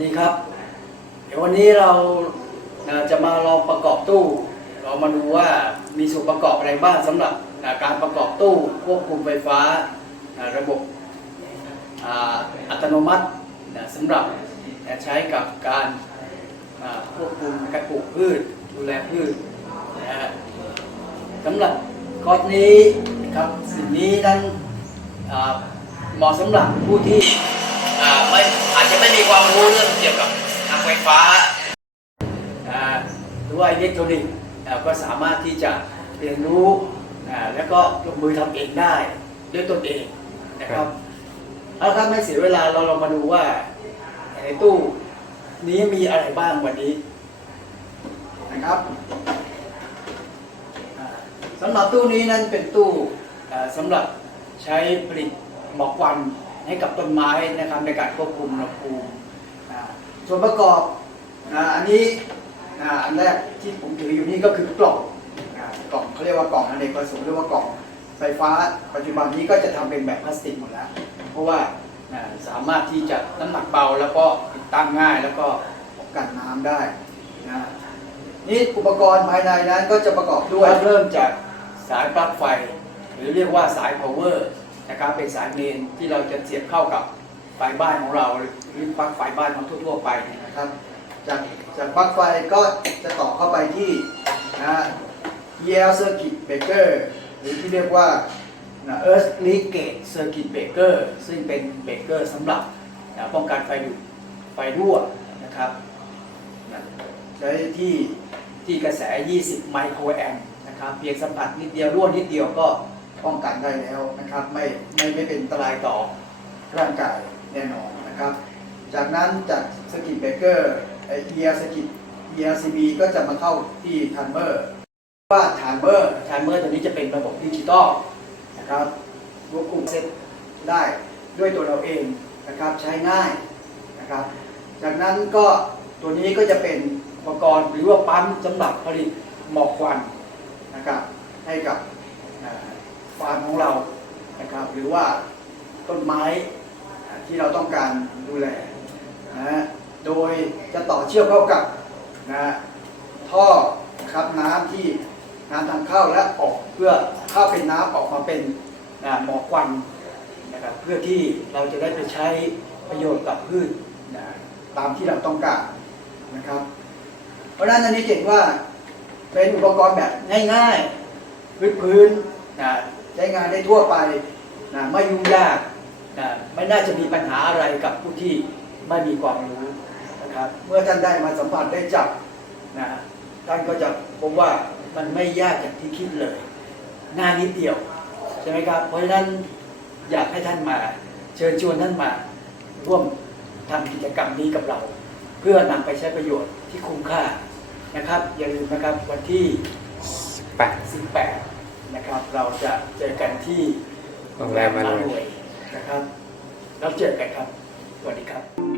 ดีครับ เดี๋ยววันนี้เราจะมาลองประกอบตู้ เรามาดูว่ามีส่วนประกอบอะไรบ้างสำหรับการประกอบตู้ควบคุมไฟฟ้าระบบอัตโนมัติสำหรับใช้กับการควบคุมการปลูกพืชดูแลพืชนะฮะสำหรับคอร์สนี้นะครับสิ่งนี้นั้นเหมาะสำหรับผู้ที่ไม่ จจะไม่มีความรู้เรื่องเกี่ยวกับทางไฟฟ้าหรือว่าอิเล็กทรอนิกส์อ่าก็สามารถที่จะเรียนรู้แล้วก็ลงมือทำเองได้ด้วยตนเองนะครับเอาครับไม่เสียเวลาเราลองมาดูว่าในตู้นี้มีอะไรบ้างวันนี้นะครับสำหรับตู้นี้นั้นเป็นตู้สำหรับใช้ผลิตหมอกควัน ให้กับต้นไม้นะครับในการควบคุมอุณหภูมิส่วนประกอบอันนี้อันแรกที่ผมถืออยู่นี่ก็คือกล่องกล่องเขาเรียกว่ากล่องอเนกประสงค์เรียกว่ากล่องไฟฟ้าปัจจุบันนี้ก็จะทำเป็นแบบพลาสติกหมดแล้ว เพราะว่าสามารถที่จะน้ำหนักเบาแล้วก็ติดตั้งง่ายแล้วก็ป้องกันน้ำได้นะนี่อุปกรณ์ภายในนั้นก็จะประกอบด้วยเริ่มจากสายปลั๊กไฟ หรือเรียกว่าสาย power นะครับเป็นสายเมนที่เราจะเสียบเข้ากับไฟบ้านของเราหรือปลั๊กไฟบ้านของทั่วๆไปเนี่ยนะครับจากจากปลั๊กไฟก็จะต่อเข้าไปที่นะ EL Circuit Breaker หรือที่เรียกว่านะ Earth Leakage Circuit Breaker ซึ่งเป็นเบรกเกอร์สำหรับนะป้องกันไฟดูดไฟรั่วนะครับนะใช้ที่ที่กระแส 20 ไมโครแอมป์นะครับเพียงสัมผัสนิดเดียวรั่วนิดเดียวก็ ป้องกันได้แล้วนะครับ ไม่ไม่ไม่เป็นอันตรายต่อร่างกายแน่นอนนะครับ จากนั้นจากสกิ t เบเกอร์ไอเอียสกิ ERCB ก็จะมาเข้าที่ทันเมอร์ว่าทันเมอร์ทันเมอร์ตัวนี้จะเป็นระบบดิจิตอลนะครับควบคุมเซตได้ด้วยตัวเราเองนะครับใช้ง่ายนะครับ จากนั้นก็ตัวนี้ก็จะเป็นอุปกรณ์หรือว่าปั๊มสำหรับผลิตหมอกควันนะครับให้กับ ฟาร์มของเรานะครับ หรือว่าต้นไม้ที่เราต้องการดูแลนะโดยจะต่อเชื่อมเข้ากับนะท่อนะครับน้ำที่น้ำทางเข้าและออกเพื่อเข้าเป็นน้ำออกมาเป็นนะหมอกควันนะครับเพื่อที่เราจะได้ไปใช้ประโยชน์กับพืชนะตามที่เราต้องการนะครับ เพราะฉะนั้นอันนี้เห็นว่าเป็นอุปกรณ์แบบง่ายๆพื้นๆนะ ใช้งานได้ทั่วไปนะไม่ยุ่งยากนะไม่น่าจะมีปัญหาอะไรกับผู้ที่ไม่มีความรู้นะครับเมื่อท่านได้มาสัมผัสได้จับนะท่านก็จะพบว่ามันไม่ยากอย่างที่คิดเลยง่ายนิดเดียวใช่ไหมครับเพราะฉะนั้นอยากให้ท่านมา เชิญชวนท่านมาร่วมทำกิจกรรมนี้กับเรา เพื่อนำไปใช้ประโยชน์ที่คุ้มค่านะครับ อย่าลืมนะครับวันที่แปด18 นะครับ เราจะเจอกันที่โรงแรมมารวยวยนะครับ แล้วเจอกันครับสวัสดีครับ